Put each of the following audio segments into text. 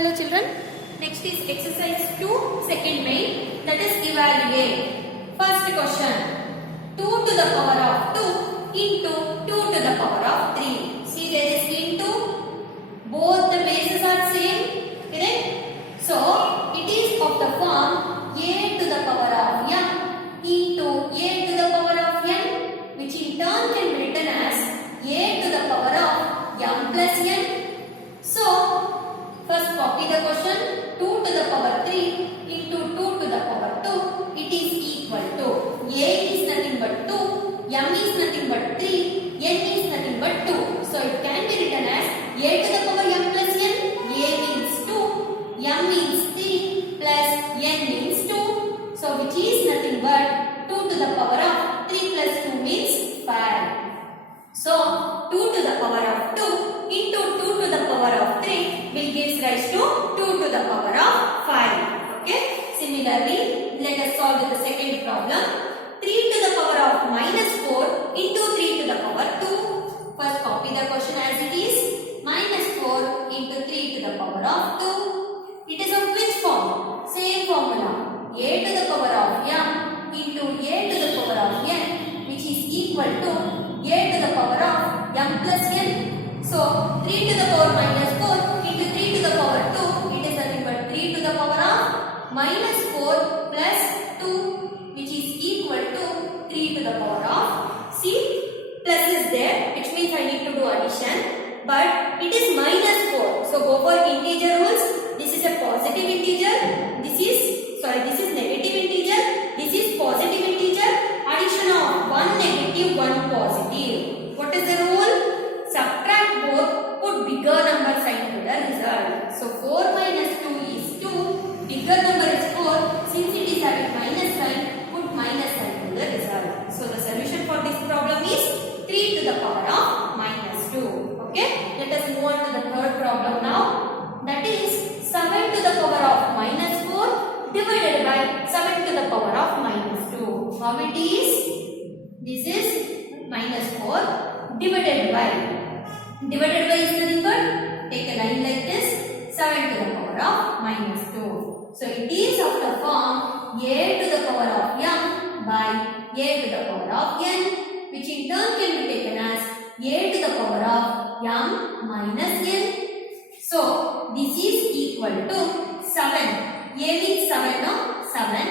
Hello children, next is exercise 2 second main, that is evaluate. First question, 2 to the power of 2 into 2 to the power of 3. See, there is into, both the bases are same, correct? So it is of the form a to the power of m into a to the power of n, which in turn can be written as a to the power of m plus n. So first copy the question, 2 to the power 3 into 2 to the power 2, it is equal to, a is nothing but 2, m is nothing but 3, n is nothing but 2. So it can be written as a to the power m plus n, a means 2, m means 3, plus n means 2. So which is nothing but 2 to the power of 3 plus 2 means 5. So 2 to the power of 2 into 2 to the power of 3 will give rise to 2 to the power of 5. Okay. Similarly, let us solve the second problem. 3 to the power of minus 4 into 3 to the power 2. First copy the question as it is. Minus 4 into 3 to the power of 2. It is of which form? Same formula. A to the power of m into a to the power of n, which is equal to a to the power of m plus n. So 3 to the power minus 4 into 3 to the power 2, it is nothing but 3 to the power of minus 4 plus 2, which is equal to 3 to the power of, see, plus is there, which means I need to do addition, but it is minus 4. So go for integer rules. This is a positive integer, this is negative integer, this is positive integer. Addition of one negative, one positive. What is the rule? Subtract both, put bigger number sign to the result. So 4 minus 2 is 2, bigger number is 4. Since it is having minus sign, put minus sign to the result. So the solution for this problem is 3 to the power of minus 2. Okay, let us move on to the third problem now. That is 7 to the power of minus 4 divided by 7 to the power of minus 2. How it is? This is minus 4 divided by is nothing but, take a line like this, 7 to the power of minus 2. So it is of the form a to the power of m by a to the power of n, which in turn can be taken as a to the power of m minus n. So this is equal to 7. A means 7, no? 7.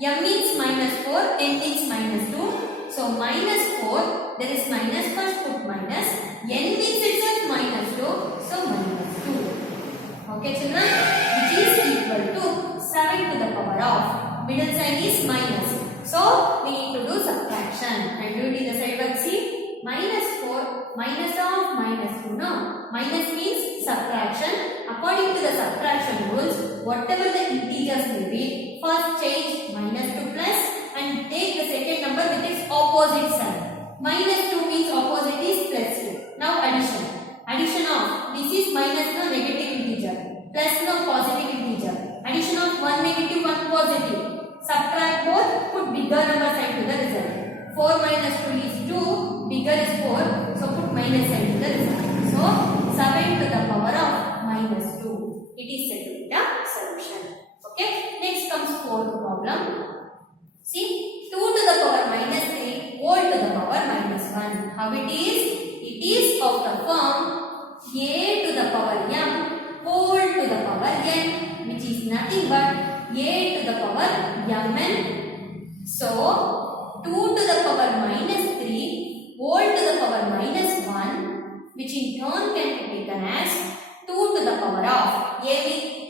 M means minus 4, n means minus 2. So minus 4, there is minus, first put minus. N means itself minus 2, so minus 2. Okay children, which is equal to 7 to the power of, middle sign is minus. So we need to do subtraction. I do it in the side work, see, minus 4, minus of minus 2, no? Minus means subtraction. According to the subtraction rules, whatever the integers may be, first change minus to plus and take the second number with its opposite sign. Minus 2 means opposite is plus 2. Now addition. Addition of, this is minus no negative integer, plus no positive integer. Addition of one negative, one positive. Subtract both, put bigger number sign to the result. 4 minus 2 is 2, bigger is 4, so put minus sign to the result. So 7 to the power of minus 2. It is said to be the solution. Okay, next comes fourth problem. See, 2 to the power minus 3 whole to the power minus 1. How it is? It is of the form a to the power m whole to the power n, which is nothing but a to the power mn. So 2 to the power minus 3 whole to the power minus 1, which in turn can be taken as 2 to the power of a.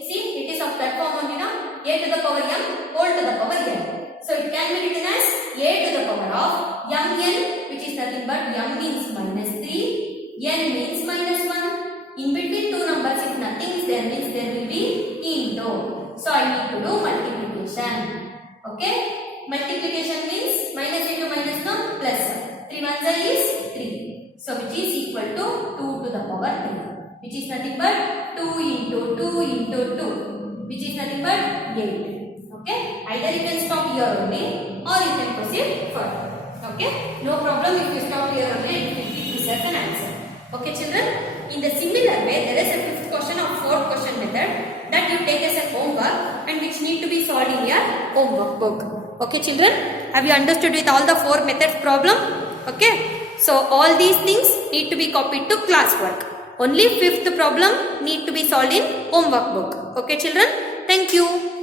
See, it is of that form only now. A to the power m whole to the power n. So it can be written as a to the power of mn, which is nothing but m means minus 3, n means minus 1. In between two numbers, if nothing is there, means there will be into. So I need to do multiplication. Okay, multiplication means minus into minus no plus. 3 ones is 3. So which is equal to 2 to the power 3, which is nothing but 2 into 2 into 2, which is nothing but 8. Okay, either you can stop here only or you can proceed further. Okay, no problem if you stop here only and you can keep this as an answer. Okay children, in the similar way there is a fifth question of fourth question method. need to be solved in your homework book. Okay children, have you understood with all the 4 methods problem? Okay, so all these things need to be copied to classwork. Only 5th problem need to be solved in homework book. Okay children, thank you.